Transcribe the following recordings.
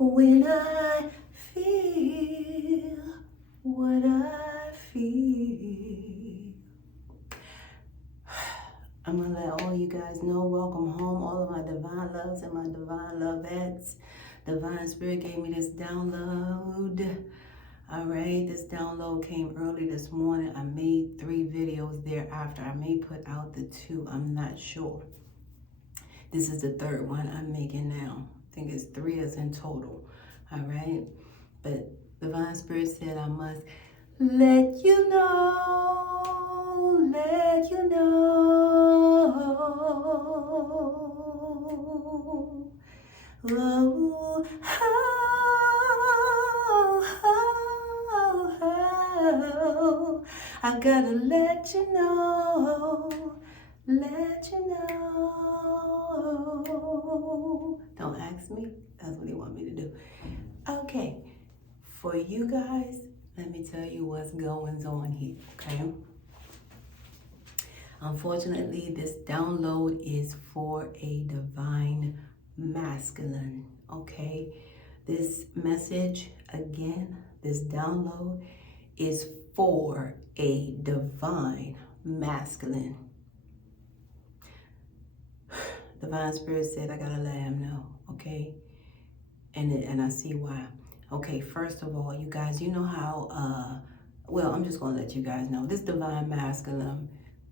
when I feel what I feel. I'm going to let all you guys know, welcome home, all of my divine loves and my divine lovettes. Divine Spirit gave me this download. All right, this download came early this morning. I made 3 videos thereafter. I may put out the 2, I'm not sure. This is the 3rd one I'm making now. I think it's 3 is in total. All right, but Divine Spirit said I must let you know, let you know. Oh, I gotta let you know, let you know. Don't ask me, that's what he want me to do. Okay, for you guys, let me tell you what's going on here, okay? Unfortunately, this download is for a divine masculine, okay? This message, again, this download is for a divine masculine. Divine Spirit said I gotta let him know, okay? And I see why. Okay, first of all, you guys, you know how, well, I'm just going to let you guys know. This divine masculine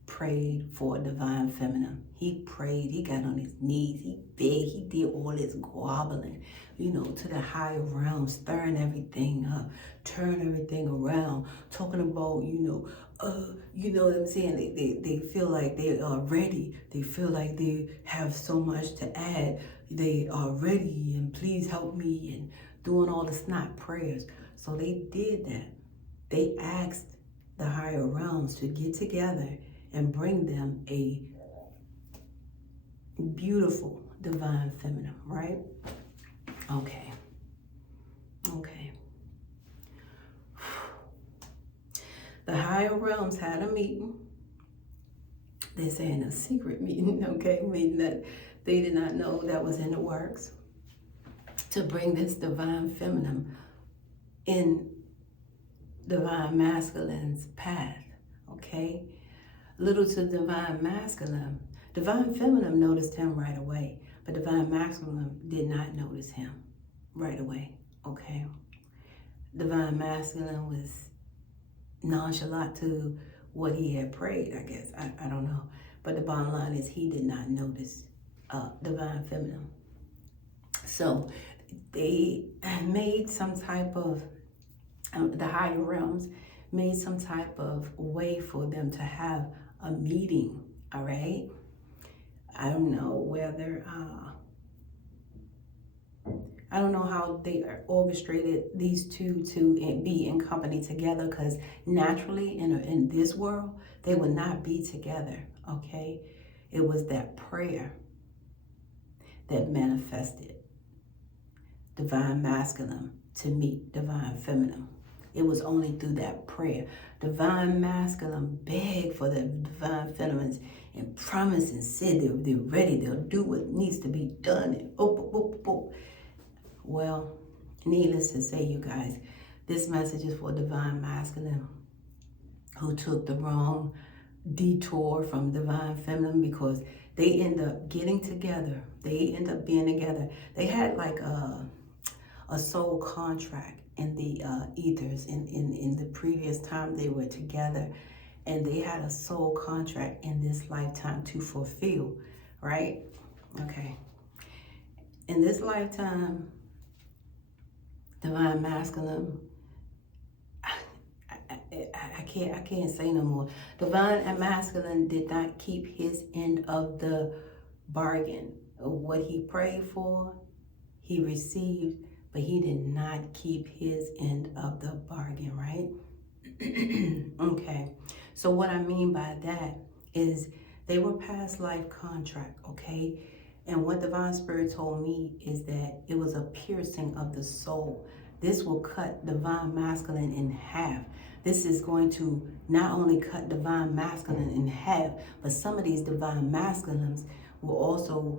prayed for a divine feminine. He prayed, he got on his knees, he begged, he did all this groveling, you know, to the higher realm, stirring everything up, turn everything around, talking about, you know what I'm saying? They feel like they are ready. They feel like they have so much to add. They are ready, and please help me, and doing all the snot prayers. So they did that. They asked the higher realms to get together and bring them a beautiful divine feminine, right? Okay. Okay. The higher realms had a meeting. They're saying a secret meeting, okay? Meaning that they did not know that was in the works, to bring this divine feminine in divine masculine's path, okay? Little to divine masculine. Divine feminine noticed him right away, but divine masculine did not notice him right away, okay? Divine masculine was nonchalant to what he had prayed, I guess. I don't know. But the bottom line is he did not notice divine feminine. So they made some type of, the higher realms made some type of way for them to have a meeting, all right? I don't know whether, I don't know how they orchestrated these two to be in company together, because naturally in this world, they would not be together, okay? It was that prayer that manifested divine masculine to meet divine feminine. It was only through that prayer. Divine masculine begged for the divine feminines and promised and said they're ready, they'll do what needs to be done. And well, needless to say, you guys, this message is for divine masculine who took the wrong detour from divine feminine, because they end up getting together. They end up being together. They had like a soul contract in the ethers in the previous time they were together, and they had a soul contract in this lifetime to fulfill, right? Okay. In this lifetime, divine masculine, I can't say no more. Divine and masculine did not keep his end of the bargain. What he prayed for, he received, but he did not keep his end of the bargain, right? Okay, so what I mean by that is they were past life contract, okay? And what Divine Spirit told me is that it was a piercing of the soul. This will cut divine masculine in half. This is going to not only cut divine masculine in half, but some of these divine masculines will also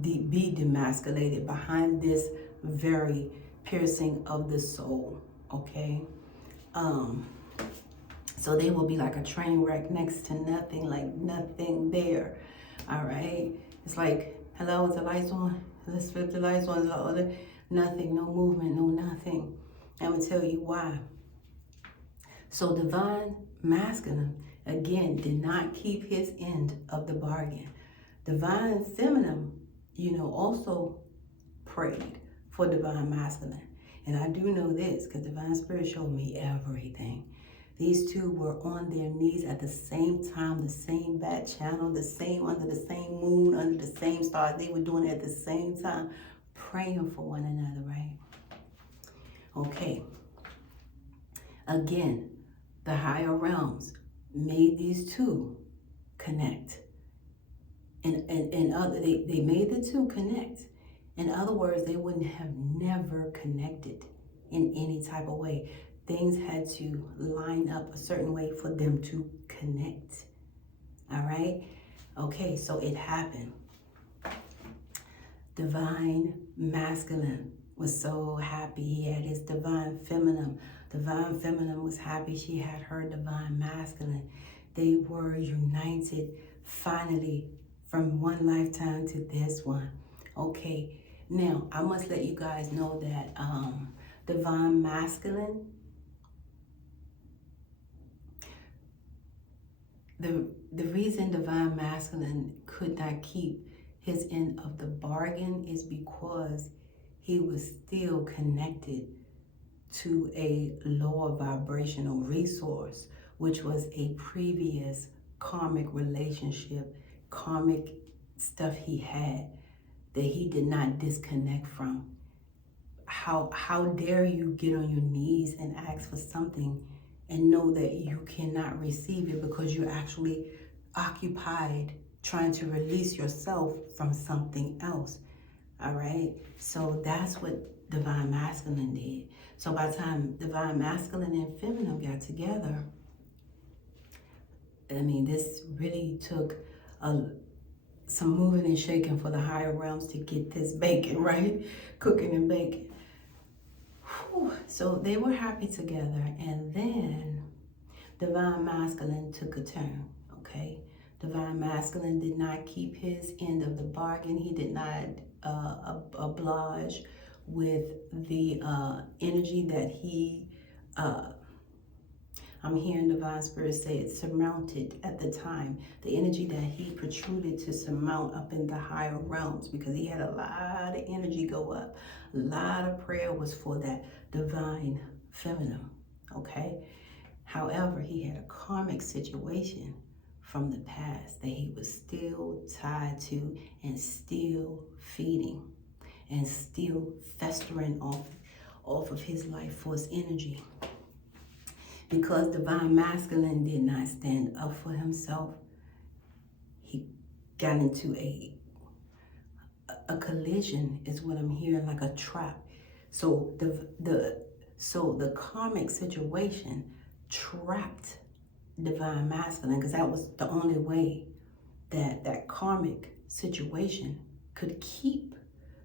be demasculated behind this very piercing of the soul, okay? So they will be like a train wreck next to nothing, like nothing there, all right? It's like, hello, is the lights on? Let's flip the lights on. Nothing, no movement, no nothing. I'm gonna tell you why. So divine masculine, again, did not keep his end of the bargain. Divine feminine, also prayed for divine masculine. And I do know this because divine spirit showed me everything. These two were on their knees at the same time, the same back channel, the same, under the same moon, under the same stars. They were doing it at the same time, praying for one another, right? Okay. Again, the higher realms made these two connect. They made the two connect. In other words, they wouldn't have never connected in any type of way. Things had to line up a certain way for them to connect. All right? Okay, so it happened. Divine masculine was so happy. He had his divine feminine. Divine feminine was happy she had her divine masculine. They were united finally from one lifetime to this one. Okay, now I must let you guys know that divine masculine, the reason divine masculine could not keep his end of the bargain is because he was still connected to a lower vibrational resource, which was a previous karmic relationship, karmic stuff he had that he did not disconnect from. How dare you get on your knees and ask for something and know that you cannot receive it because you're actually occupied trying to release yourself from something else, all right? So that's what divine masculine did. So by the time divine masculine and feminine got together, I mean, this really took some moving and shaking for the higher realms to get this bacon, right? Cooking and baking. Whew. So they were happy together, and then divine masculine took a turn, okay? Divine masculine did not keep his end of the bargain. He did not oblige with the energy that he, I'm hearing divine spirit say it surmounted at the time, the energy that he protruded to surmount up in the higher realms, because he had a lot of energy go up. A lot of prayer was for that divine feminine, okay? However, he had a karmic situation from the past that he was still tied to and still feeding and still festering off of his life force energy. Because divine masculine did not stand up for himself, he got into a collision, is what I'm hearing, like a trap. So the karmic situation trapped divine masculine, because that was the only way that karmic situation could keep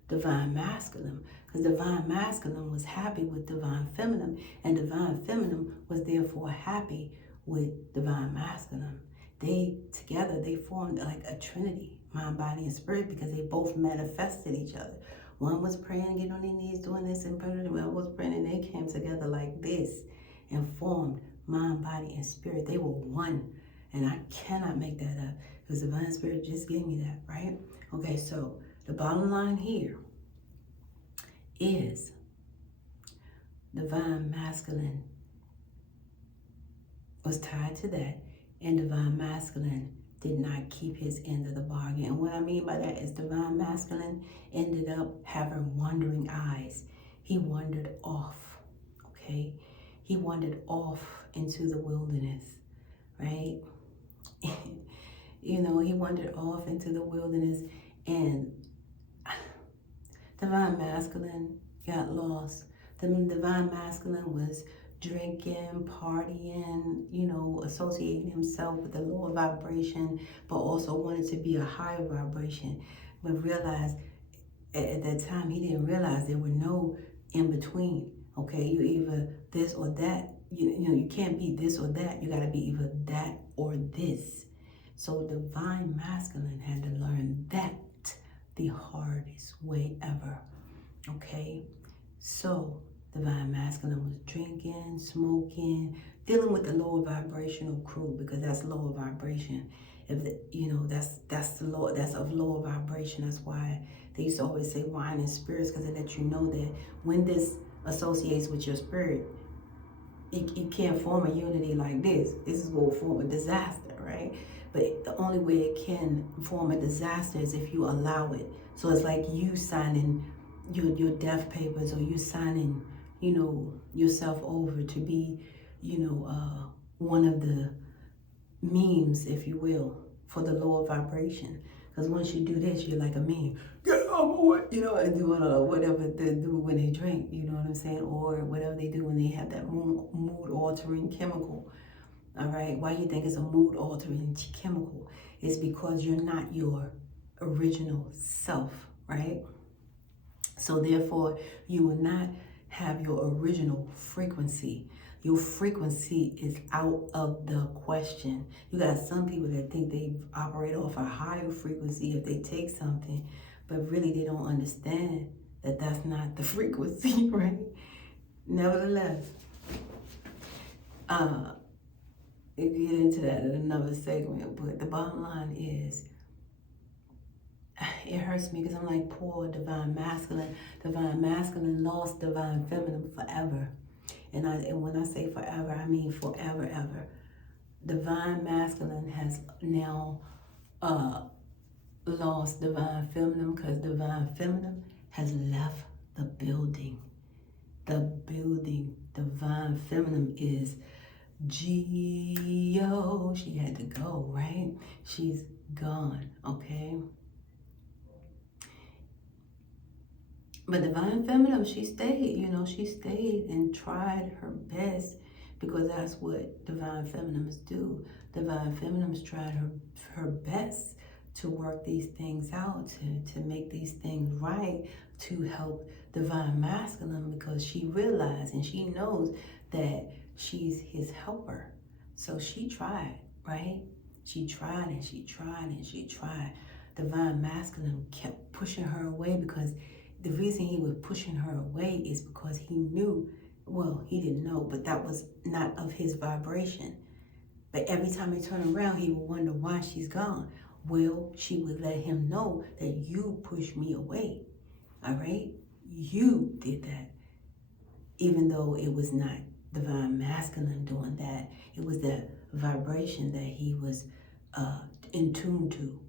divine masculine, because divine masculine was happy with divine feminine, and divine feminine was therefore happy with divine masculine. They together, they formed like a trinity, mind, body, and spirit, because they both manifested each other. One was praying, get on their knees, doing this, and one was praying, and they came together like this and formed mind, body, and spirit. They were one, and I cannot make that up, because divine spirit just gave me that, right? Okay, so the bottom line here is divine masculine was tied to that, and divine masculine did not keep his end of the bargain. And what I mean by that is divine masculine ended up having wandering eyes. He wandered off, okay? He wandered off into the wilderness, right? He wandered off into the wilderness, and divine masculine got lost. The divine masculine was drinking, partying, associating himself with a lower vibration, but also wanted to be a higher vibration. But realized at that time, he didn't realize there were no in between. Okay, you're either this or that. You can't be this or that. You got to be either that or this. So divine masculine had to learn that the hardest way ever. Okay, so divine masculine was drinking, smoking, dealing with the lower vibrational crew, because that's lower vibration. If that's the lower, that's of lower vibration. That's why they used to always say wine and spirits, because it lets you know that when this associates with your spirit, you can't form a unity like this. This is what will form a disaster, right? But the only way it can form a disaster is if you allow it. So it's like you signing your death papers, or you signing, yourself over to be, one of the memes, if you will, for the lower vibration. Because once you do this, you're like a meme. Get on board, and doing whatever they do when they drink, you know what I'm saying? Or whatever they do when they have that mood altering chemical. All right, why you think it's a mood altering chemical? It's because you're not your original self, right? So therefore, you will not have your original frequency. Your frequency is out of the question. You got some people that think they operate off a higher frequency if they take something, but really they don't understand that that's not the frequency, right? Nevertheless, if you get into that in another segment, but the bottom line is, it hurts me because I'm like, poor divine masculine. Divine masculine lost divine feminine forever. And when I say forever, I mean forever, ever. Divine masculine has now lost divine feminine, because divine feminine has left the building. The building. Divine feminine is Geo. She had to go, right? She's gone, okay? But divine feminine, she stayed, she stayed and tried her best, because that's what divine feminines do. Divine feminines tried her best to work these things out, to make these things right, to help divine masculine, because she realized and she knows that she's his helper. So she tried, right? She tried and she tried and she tried. Divine masculine kept pushing her away, because the reason he was pushing her away is because he knew, well, he didn't know, but that was not of his vibration. But every time he turned around, he would wonder why she's gone. Well, she would let him know that you pushed me away, all right? You did that, even though it was not divine masculine doing that. It was the vibration that he was in tune to.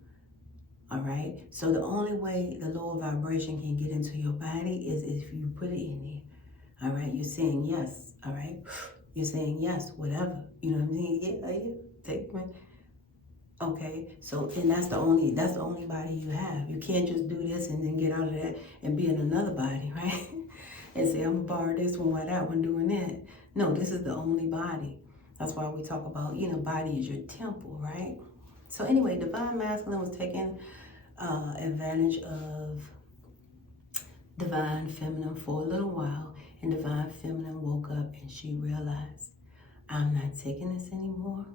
All right, so the only way the lower vibration can get into your body is if you put it in there. All right, you're saying yes. All right, you're saying yes, whatever. You know what I mean? Yeah, take me. Okay, so and that's the only body you have. You can't just do this and then get out of that and be in another body, right? And say, I'm gonna borrow this one while that one doing that. No, this is the only body. That's why we talk about, body is your temple, right? So anyway, divine masculine was taking advantage of divine feminine for a little while, and divine feminine woke up and she realized, I'm not taking this anymore.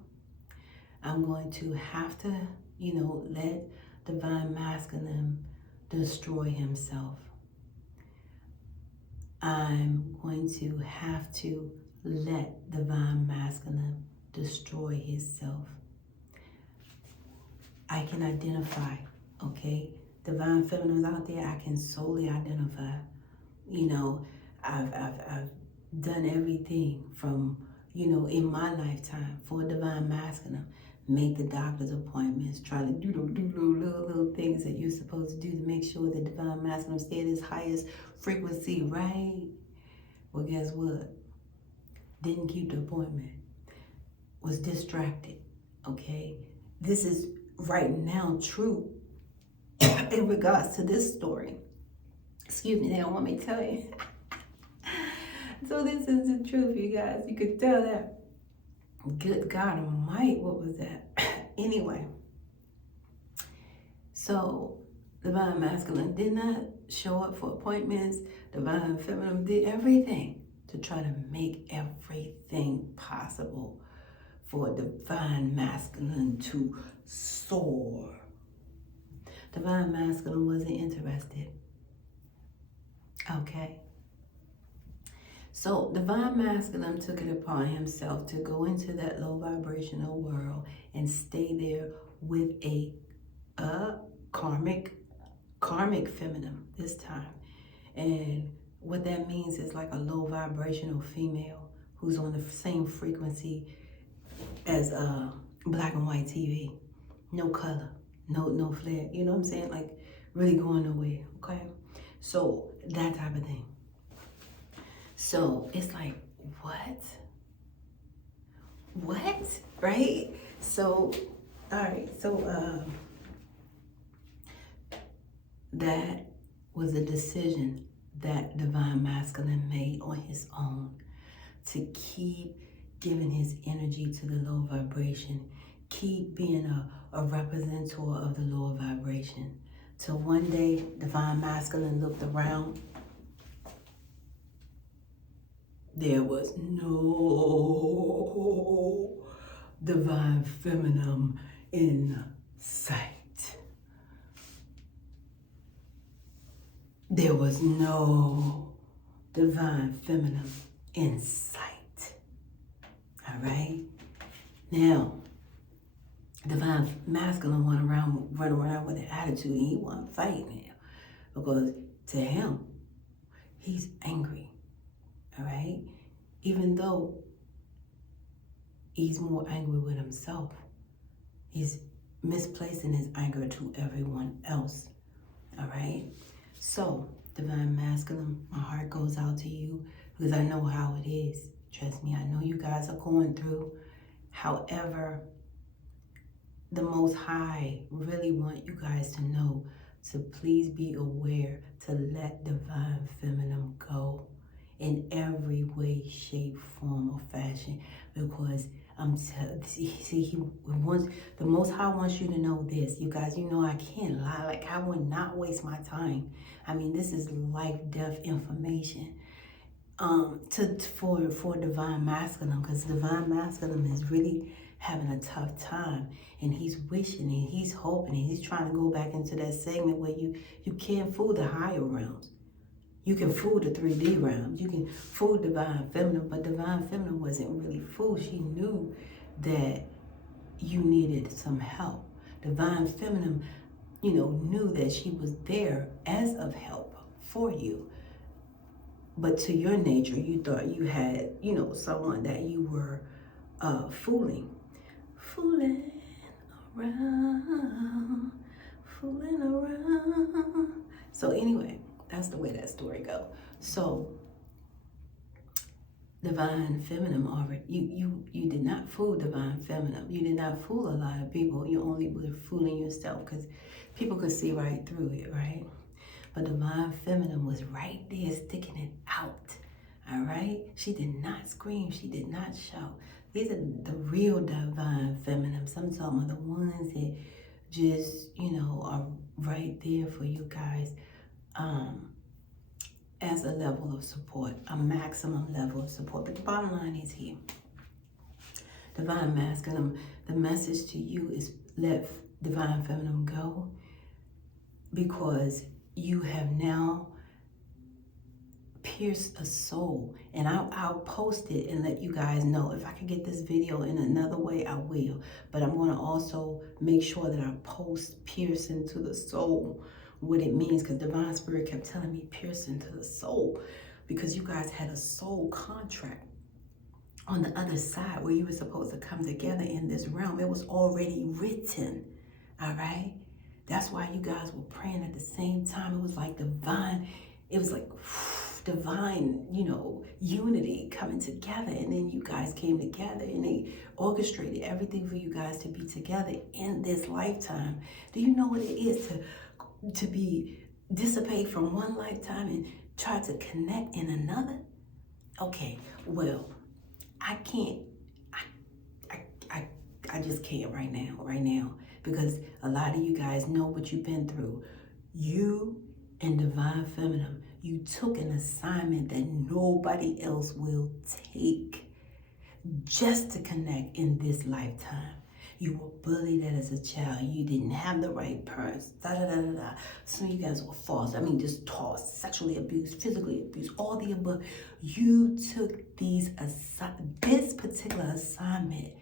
I'm going to have to, let divine masculine destroy himself. I'm going to have to let divine masculine destroy himself. I can identify, okay? Divine feminine is out there, I can solely identify. I've done everything from, in my lifetime for divine masculine. Make the doctor's appointments, try to do little things that you're supposed to do to make sure that divine masculine stay at its highest frequency, right? Well, guess what? Didn't keep the appointment. Was distracted, okay? This is right now true in regards to this story. Excuse me, they don't want me to tell you. So this is the truth, you guys. You could tell that. Good God Almighty, what was that? Anyway, so divine masculine did not show up for appointments. Divine Feminine did everything to try to make everything possible for Divine Masculine to soar. Divine Masculine wasn't interested. Okay. So Divine Masculine took it upon himself to go into that low vibrational world and stay there with a karmic feminine this time. And what that means is like a low vibrational female who's on the same frequency as black and white TV. No color, no flare. You know what I'm saying? Like really going nowhere, okay? So that type of thing. So it's like, what? Right? So, all right. So that was a decision that Divine Masculine made on his own to keep giving his energy to the low vibration, keep being a representative of the lower vibration. Till one day, Divine Masculine looked around. There was no Divine Feminine in sight. There was no Divine Feminine in sight. All right? Now, Divine Masculine run around with an attitude, and he want to fight now. Because to him, he's angry. All right? Even though he's more angry with himself, he's misplacing his anger to everyone else. All right? So, Divine Masculine, my heart goes out to you because I know how it is. Trust me, I know you guys are going through. However, the Most High really want you guys to know to please be aware to let Divine Feminine go in every way, shape, form, or fashion, because the Most High wants you to know this. You guys, you know I can't lie. Like, I would not waste my time. I mean, this is life, death information. For Divine Masculine, because Divine Masculine is really having a tough time, and he's wishing and he's hoping and he's trying to go back into that segment where you can't fool the higher realms. You can fool the 3D realm. You can fool Divine Feminine, but Divine Feminine wasn't really fooled. She knew that you needed some help. Divine Feminine, knew that she was there as of help for you. But to your nature, you thought you had, someone that you were fooling around. So anyway, that's the way that story goes. So Divine Feminine already, you did not fool Divine Feminine. You did not fool a lot of people. You only were fooling yourself because people could see right through it, right? But Divine Feminine was right there sticking it out, all right? She did not scream. She did not shout. These are the real Divine Feminines. I'm talking about the ones that just, are right there for you guys as a level of support, a maximum level of support. But the bottom line is here. Divine Masculine, the message to you is let Divine Feminine go, because you have now pierced a soul. And I'll post it and let you guys know. If I can get this video in another way, I will. But I'm going to also make sure that I post piercing to the soul, what it means, because Divine Spirit kept telling me piercing to the soul, because you guys had a soul contract on the other side where you were supposed to come together in this realm. It was already written, all right? That's why you guys were praying at the same time. It was like divine, unity coming together. And then you guys came together and they orchestrated everything for you guys to be together in this lifetime. Do you know what it is to be dissipate from one lifetime and try to connect in another? Okay, well, I can't, I just can't right now, because a lot of you guys know what you've been through. You in divine feminine, you took an assignment that nobody else will take just to connect in this lifetime. You were bullied as a child. You didn't have the right parents. Da da da da da. Some of you guys were false. I mean, just tossed, sexually abused, physically abused, all the above. You took this particular assignment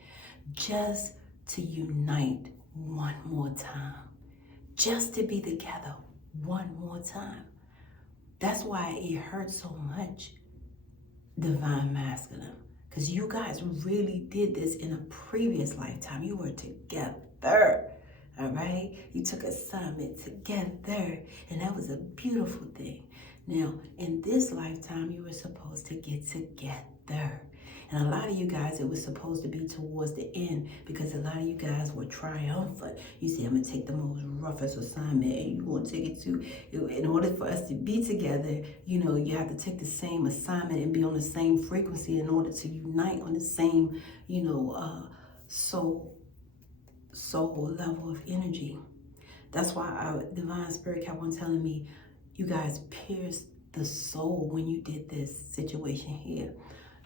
just to unite one more time, just to be together one more time. That's why it hurts so much, divine masculine. Because you guys really did this in a previous lifetime. You were together, all right? You took assignment together, and that was a beautiful thing. Now, in this lifetime, you were supposed to get together. And a lot of you guys, it was supposed to be towards the end because a lot of you guys were triumphant. You say, I'm going to take the most roughest assignment and you're going to take it to, in order for us to be together, you know, you have to take the same assignment and be on the same frequency in order to unite on the same, you know, soul level of energy. That's why our divine spirit kept on telling me, you guys pierced the soul when you did this situation here.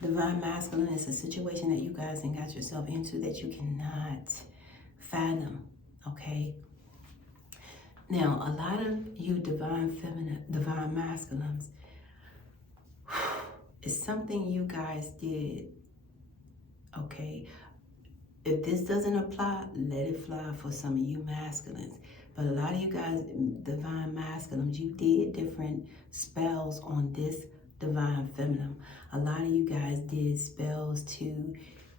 Divine masculine is a situation that you guys then got yourself into that you cannot fathom, okay? Now, a lot of you divine feminine, divine masculines, it's something you guys did, okay? If this doesn't apply, let it fly for some of you masculines. But a lot of you guys, divine masculines, you did different spells on this divine feminine. A lot of you guys did spells to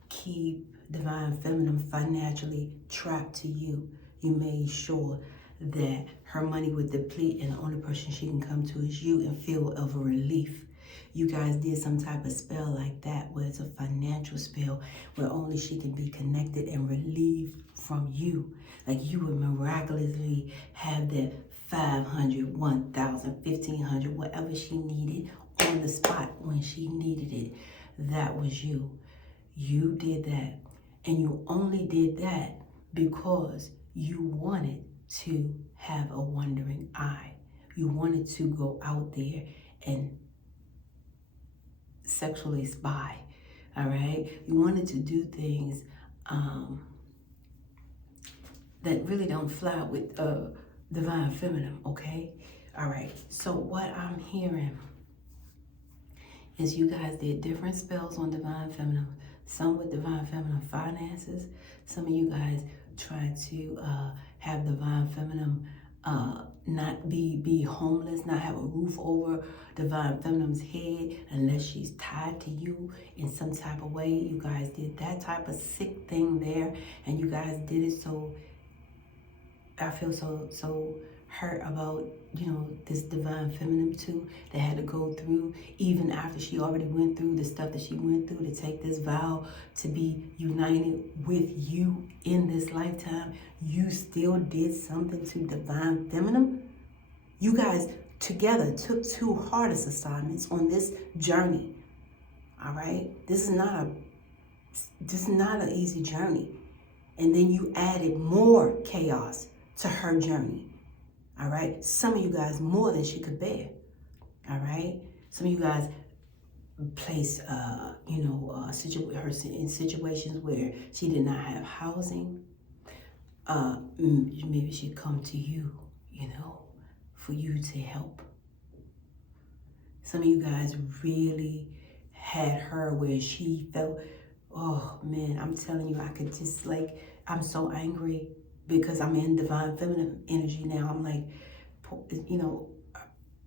keep divine feminine financially trapped to you. You made sure that her money would deplete and the only person she can come to is you and feel of a relief. You guys did some type of spell like that where it's a financial spell where only she can be connected and relieved from you. Like you would miraculously have that 500, 1,000, 1,500, whatever she needed on the spot when she needed it. That was you. You did that. And you only did that because you wanted to have a wandering eye. You wanted to go out there and sexually spy, all right? You wanted to do things that really don't fly with divine feminine, okay? All right, so what I'm hearing is you guys did different spells on divine feminine, some with divine feminine finances. Some of you guys tried to have divine feminine not be homeless, not have a roof over divine feminine's head unless she's tied to you in some type of way. You guys did that type of sick thing there, and you guys did it. So I feel so hurt about, you know, this divine feminine too that had to go through, even after she already went through the stuff that she went through, to take this vow to be united with you in this lifetime. You still did something to divine feminine. You guys together took two hardest assignments on this journey. All right, this is not an easy journey. And then you added more chaos to her journey. All right, some of you guys more than she could bear. All right, some of you guys placed, her in situations where she did not have housing. Maybe she'd come to you, you know, for you to help. Some of you guys really had her where she felt, oh man, I'm telling you, I could just I'm so angry because I'm in divine feminine energy now. I'm like, you know,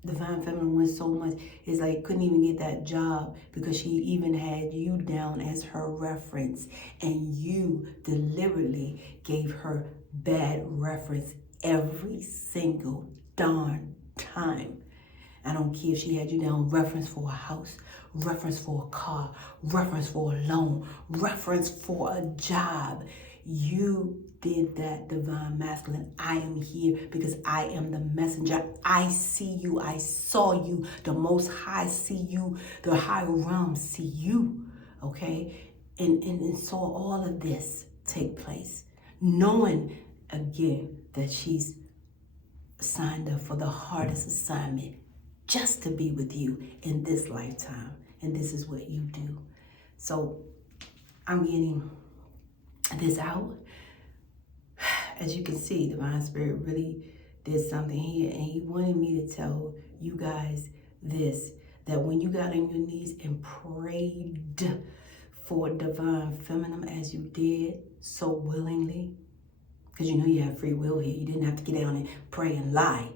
divine feminine went so much. It's like couldn't even get that job because she even had you down as her reference, and you deliberately gave her bad reference every single darn time. I don't care if she had you down reference for a house, reference for a car, reference for a loan, reference for a job. You did that, divine masculine. I am here because I am the messenger. I see you. I saw you. The Most High see you. The higher realms see you. Okay? And saw all of this take place. Knowing, again, that she's signed up for the hardest assignment just to be with you in this lifetime. And this is what you do. So I'm getting this out. As you can see, Divine Spirit really did something here, and he wanted me to tell you guys this, that when you got on your knees and prayed for divine feminine as you did so willingly, because you know you have free will here. You didn't have to get down and pray and lie,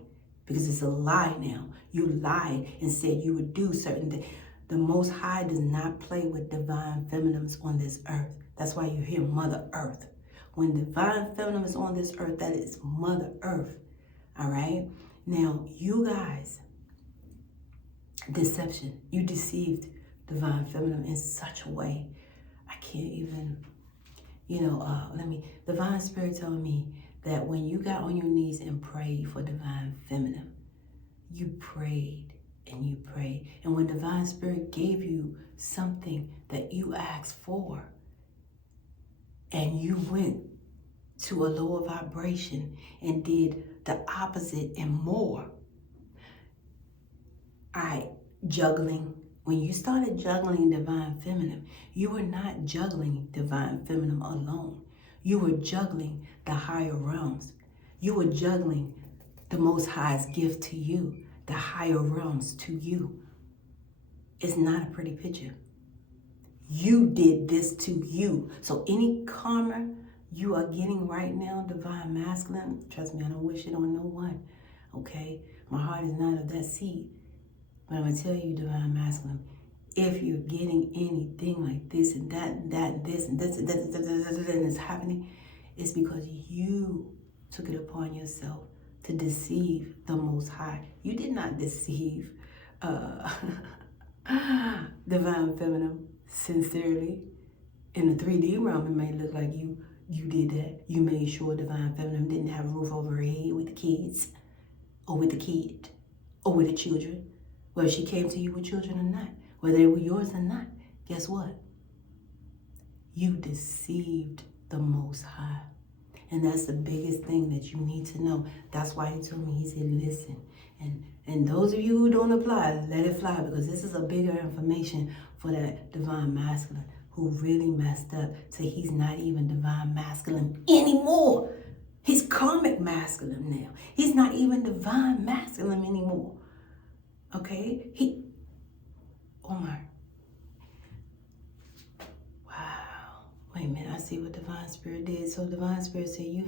because it's a lie now. You lied and said you would do certain things. The Most High does not play with divine feminines on this earth. That's why you hear Mother Earth. When divine feminine is on this earth, that is Mother Earth. All right? Now, you guys, deception. You deceived divine feminine in such a way. I can't even, Divine Spirit told me that when you got on your knees and prayed for divine feminine, you prayed and you prayed. And when Divine Spirit gave you something that you asked for, and you went to a lower vibration and did the opposite and more. Juggling. When you started juggling divine feminine, you were not juggling divine feminine alone. You were juggling the higher realms. You were juggling the Most High's gift to you, the higher realms to you. It's not a pretty picture. You did this to you. So any karma you are getting right now, divine masculine, trust me, I don't wish it on no one, okay? My heart is not of that seed. But I'm going to tell you, divine masculine, if you're getting anything like this and that and that and this and this and that and it's happening, it's because you took it upon yourself to deceive the Most High. You did not deceive divine feminine sincerely. In the 3D realm, it may look like you did that. You made sure divine feminine didn't have a roof over her head with the kids, or with the kid, or with the children. Whether she came to you with children or not, whether they were yours or not, guess what? You deceived the Most High. And that's the biggest thing that you need to know. That's why he told me, he said, listen. And those of you who don't apply, let it fly, because this is a bigger information for that divine masculine who really messed up. So he's not even divine masculine anymore. He's karmic masculine now. He's not even divine masculine anymore. Okay? Oh my. Wow. Wait a minute, I see what Divine Spirit did. So Divine Spirit said,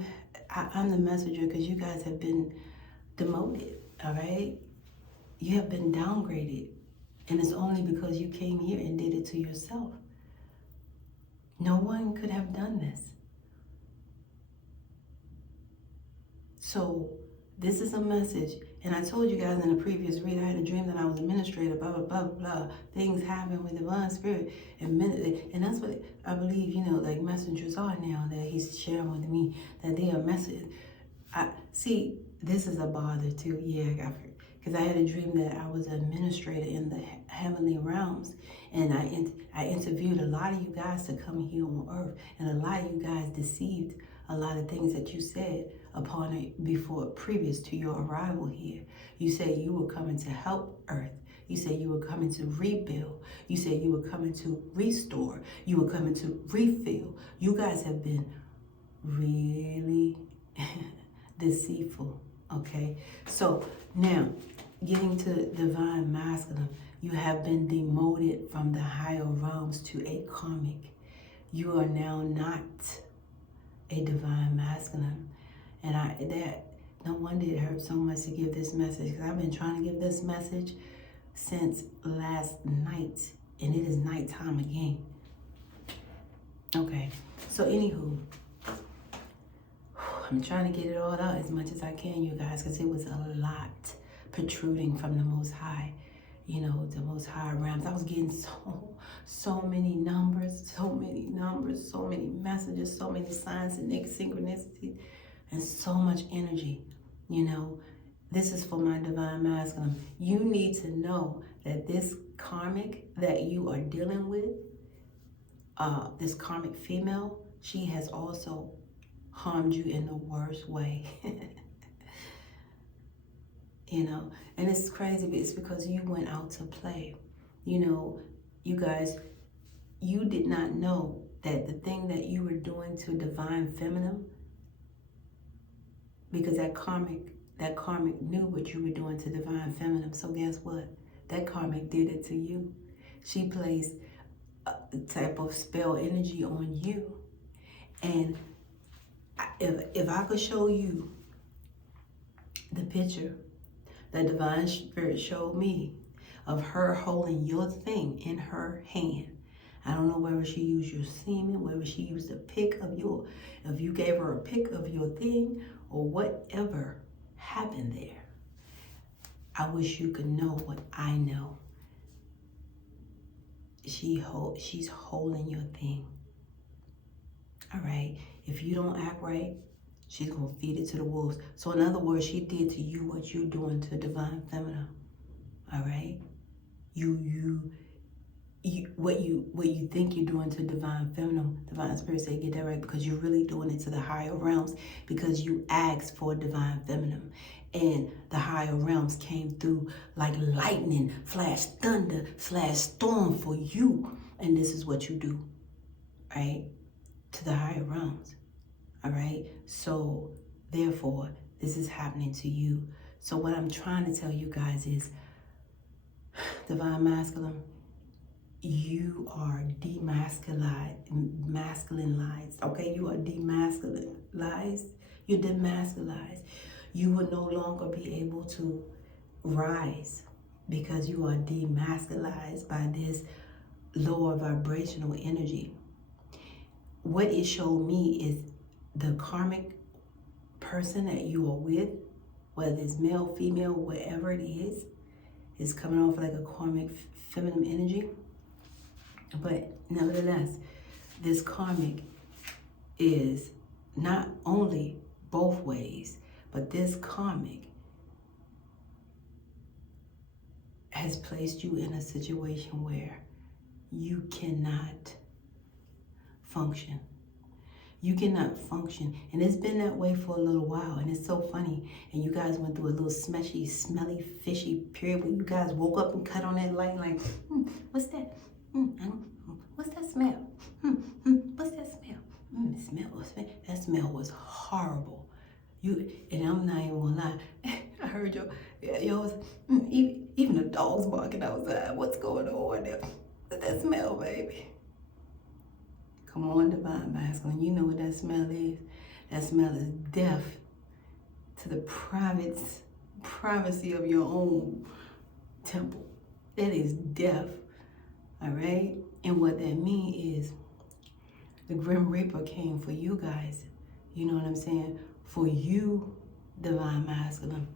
I'm the messenger because you guys have been demoted, all right? You have been downgraded. And it's only because you came here and did it to yourself. No one could have done this. So this is a message. And I told you guys in a previous read, I had a dream that I was administrator, blah, blah, blah, blah. Things happen with Divine Spirit. And that's what I believe, like messengers are now, that he's sharing with me, that they are messages. See, this is a bother too. Yeah, because I had a dream that I was an administrator in the heavenly realms. And I interviewed a lot of you guys to come here on earth. And a lot of you guys deceived a lot of things that you said upon it previous to your arrival here. You said you were coming to help earth. You said you were coming to rebuild. You said you were coming to restore. You were coming to refill. You guys have been really deceitful, okay? So now, getting to divine masculine, you have been demoted from the higher realms to a karmic. You are now not a divine masculine. And no wonder it hurt so much to give this message, because I've been trying to give this message since last night, and it is nighttime again. Okay, so anywho, I'm trying to get it all out as much as I can, you guys, because it was a lot protruding from the Most High, the Most High realms. I was getting so many numbers, so many messages, so many signs and synchronicities, and so much energy. This is for my divine masculine. You need to know that this karmic that you are dealing with, this karmic female, she has also harmed you in the worst way. And it's crazy, but it's because you went out to play. You guys, you did not know that the thing that you were doing to divine feminine, because that karmic knew what you were doing to divine feminine. So guess what? That karmic did it to you. She placed a type of spell energy on you. And if I could show you the picture that divine spirit showed me of her holding your thing in her hand, I don't know whether she used your semen, whether she used a pic of if you gave her a pic of your thing, or whatever happened there. I wish you could know what I know. She's holding your thing. All right? If you don't act right, she's going to feed it to the wolves. So in other words, she did to you what you're doing to divine feminine. All right? What you think you're doing to divine feminine, divine spirit say get that right, because you're really doing it to the higher realms, because you asked for divine feminine, and the higher realms came through like lightning, flash thunder, slash storm for you. And this is what you do, right, to the higher realms. All right, so therefore this is happening to you. So what I'm trying to tell you guys is, divine masculine, you are masculinized, okay? You are demasculinized. You're demasculinized. You will no longer be able to rise because you are demasculinized by this lower vibrational energy. What it showed me is the karmic person that you are with, whether it's male, female, whatever it is coming off like a karmic feminine energy. But nevertheless, this karmic is not only both ways, but this karmic has placed you in a situation where you cannot function. You cannot function. And it's been that way for a little while. And it's so funny. And you guys went through a little smeshy, smelly, fishy period where you guys woke up and cut on that light like, what's that? What's that smell? What's that smell? That smell was horrible. And I'm not even gonna lie. I heard y'all even the dogs barking outside. What's going on there? What's that smell, baby? Come on, divine masculine. You know what that smell is. That smell is death to the privacy of your own temple. That is death. All right? And what that means is the Grim Reaper came for you guys. You know what I'm saying? For you, divine masculine,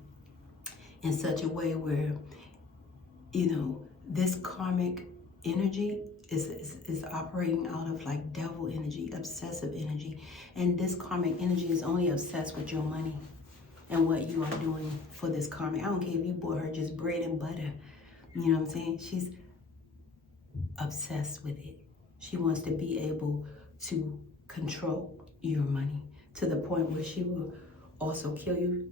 in such a way where, this karmic energy is operating out of like devil energy, obsessive energy. And this karmic energy is only obsessed with your money and what you are doing for this karmic. I don't care if you bought her just bread and butter. You know what I'm saying? She's obsessed with it. She wants to be able to control your money to the point where she will also kill you.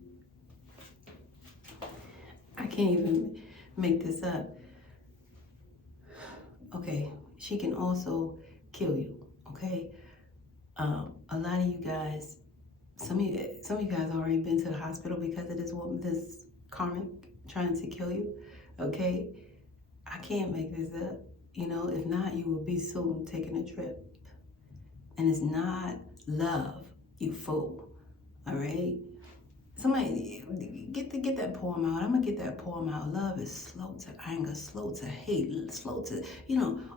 I can't even make this up. Okay, she can also kill you, okay? A lot of you guys, some of you guys already been to the hospital because of this karmic trying to kill you, okay? I can't make this up. If not, you will be soon taking a trip. And it's not love, you fool, all right? Somebody, get that poem out. I'm gonna get that poem out. Love is slow to anger, slow to hate, slow to,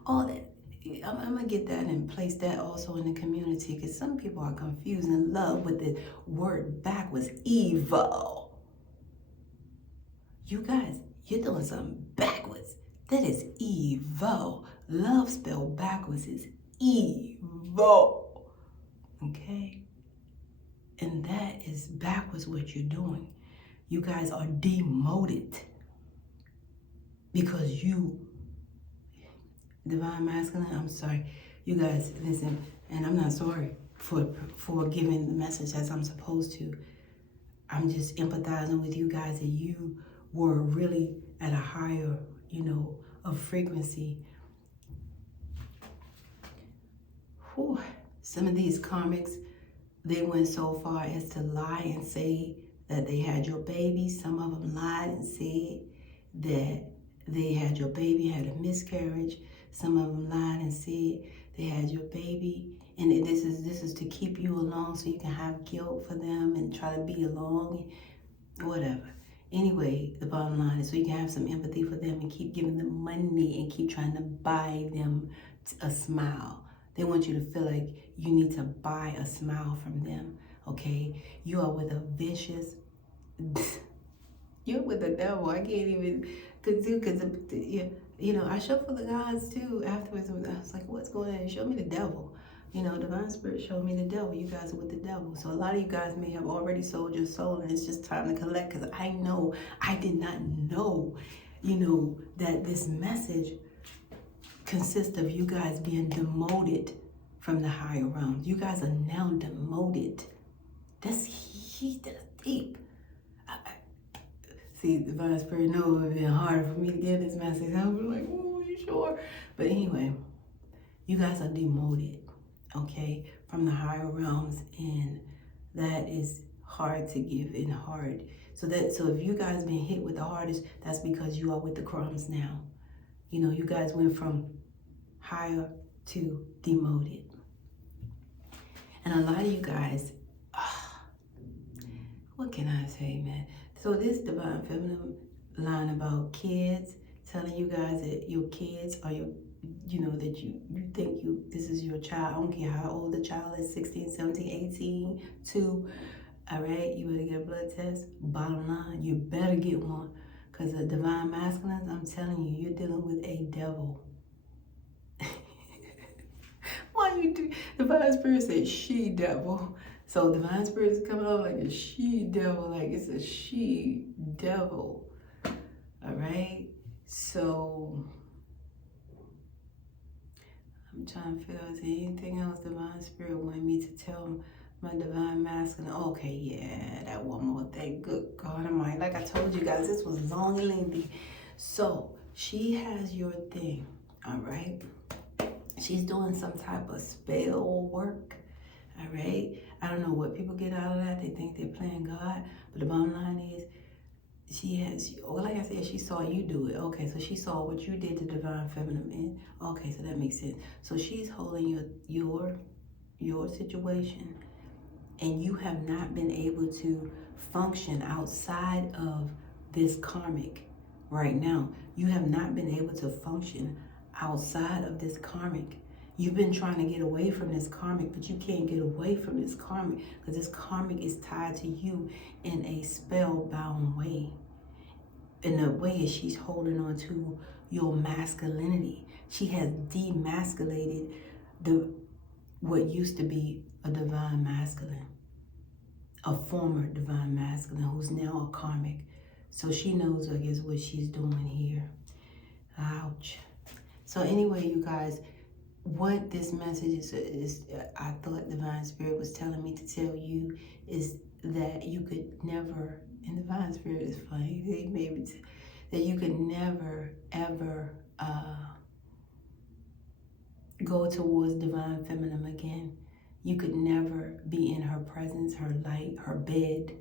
all that. I'm gonna get that and place that also in the community, because some people are confusing love with the word backwards, evil. You guys, you're doing something backwards. That is evil. Love spelled backwards is evil. Okay? And that is backwards what you're doing. You guys are demoted because you, divine masculine, I'm sorry. You guys, listen, and I'm not sorry for giving the message as I'm supposed to. I'm just empathizing with you guys that you were really at a higher, of frequency. Whew. Some of these karmics, they went so far as to lie and say that they had your baby. Some of them lied and said that they had your baby, had a miscarriage. Some of them lied and said they had your baby. And this is to keep you along so you can have guilt for them and try to be along, whatever. Anyway, the bottom line is so you can have some empathy for them and keep giving them money and keep trying to buy them a smile. They want you to feel like you need to buy a smile from them, okay? You are with a vicious, you're with the devil. I can't even, because I show for the gods too afterwards. I was like, what's going on? Show me the devil. Divine Spirit showed me the devil. You guys are with the devil. So a lot of you guys may have already sold your soul, and it's just time to collect, because I know, I did not know, that this message consists of you guys being demoted from the higher realms. You guys are now demoted. That's deep. See, the Divine Spirit knows it would be hard for me to get this message. I was like, oh, you sure? But anyway, you guys are demoted, okay, from the higher realms, and that is hard to give and hard. So if you guys been hit with the hardest, that's because you are with the crumbs now. You guys went from higher to demoted. And a lot of you guys, what can I say, man? So this Divine Feminine line about kids, telling you guys that your kids are your, that you think this is your child. I don't care how old the child is, 16, 17, 18, 2. All right, you better get a blood test. Bottom line, you better get one. Because the Divine Masculines, I'm telling you, you're dealing with a devil. Why you do? Divine Spirit said she devil. So Divine Spirit is coming out like a she devil, like it's a she devil. All right. So I'm trying to figure out if there's anything else Divine Spirit wanted me to tell my Divine Masculine. Okay, yeah, that one more thing. Good God Almighty. Like I told you guys, this was long and lengthy. So she has your thing. All right. She's doing some type of spell work, all right? I don't know what people get out of that. They think they're playing God, but the bottom line is like I said, she saw you do it. Okay, so she saw what you did to Divine Feminine. And okay, so that makes sense. So she's holding your situation, and you have not been able to function outside of this karmic right now. You have not been able to function outside of this karmic. You've been trying to get away from this karmic, but you can't get away from this karmic because this karmic is tied to you in a spellbound way. In the way is she's holding on to your masculinity. She has demasculated what used to be a divine masculine, a former divine masculine who's now a karmic. So she knows, I guess, what she's doing here. Ouch. So anyway, you guys, what this message is I thought Divine Spirit was telling me to tell you is that you could never, and Divine Spirit is funny, that you could never, ever go towards Divine Feminine again. You could never be in her presence, her light, her bed,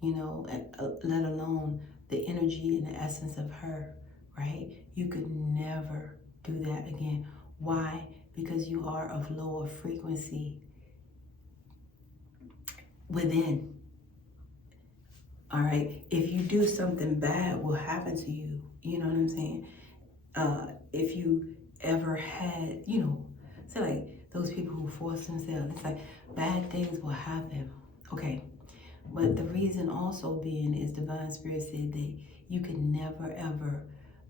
let alone the energy and the essence of her, right? You could never do that again. Why? Because you are of lower frequency within. All right? If you do something bad, will happen to you. You know what I'm saying? If you ever had, say like those people who force themselves, it's like bad things will happen. Okay. But the reason also being is Divine Spirit said that you can never ever,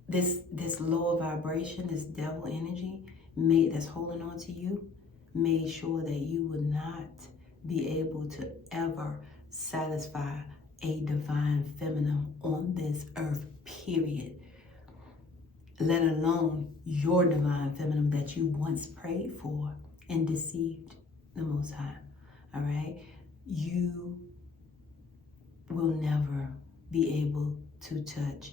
this lower vibration, this devil energy that's holding on to you, made sure that you would not be able to ever satisfy a Divine Feminine on this earth, period. Let alone your Divine Feminine that you once prayed for and deceived the Most High. All right? You will never be able to touch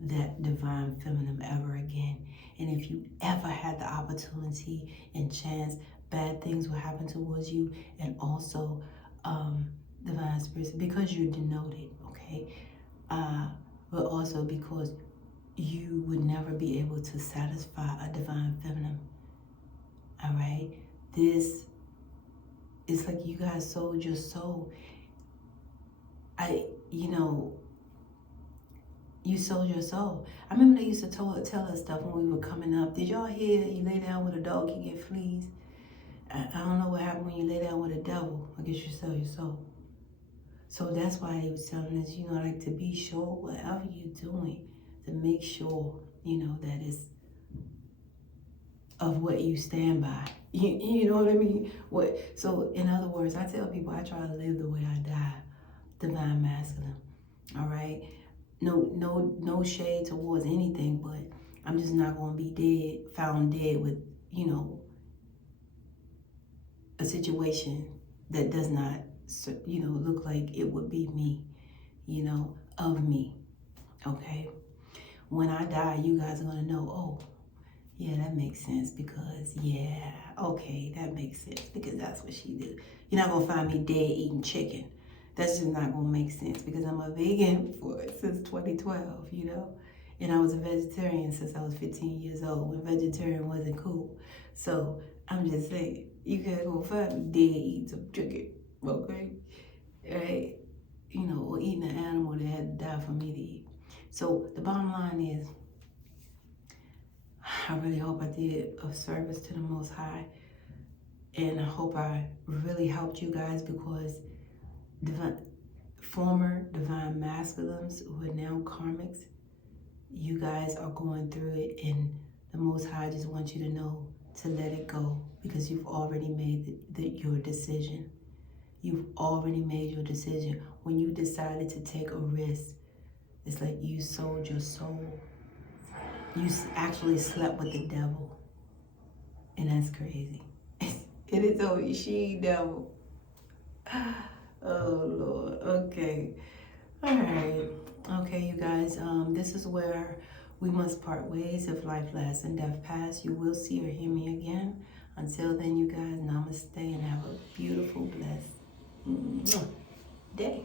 that divine feminine ever again. And if you ever had the opportunity and chance, bad things will happen towards you, and also divine spirits, because you're denoted, okay? But also because you would never be able to satisfy a divine feminine. All right? This is like you guys sold your soul. You sold your soul. I remember they used to tell us stuff when we were coming up. Did y'all hear you lay down with a dog, you get fleas? I don't know what happened when you lay down with a devil. I guess you sell your soul. So that's why they was telling us, like to be sure whatever you're doing, to make sure, that it's of what you stand by. You know what I mean? So in other words, I tell people I try to live the way I die, divine masculine. All right? No shade towards anything, but I'm just not going to be found dead with, a situation that does not, look like it would be me, of me, okay? When I die, you guys are going to know, oh, yeah, that makes sense because, yeah, okay, that makes sense because that's what she did. You're not going to find me dead eating chicken. That's just not going to make sense because I'm a vegan since 2012, and I was a vegetarian since I was 15 years old when vegetarian wasn't cool. So I'm just saying, you can't go find me dead eating some chicken, okay? Right? Or eating an animal that had to die for me to eat. So the bottom line is, I really hope I did a service to the Most High. And I hope I really helped you guys because former divine masculines who are now karmics, you guys are going through it, and the Most High just wants you to know to let it go because you've already made your decision. You've already made your decision. When you decided to take a risk, it's like you sold your soul. You actually slept with the devil. And that's crazy. It is a she-devil. Oh, Lord. Okay. All right. Okay, you guys. This is where we must part ways. If life lasts and death pass, you will see or hear me again. Until then, you guys, namaste and have a beautiful, blessed day.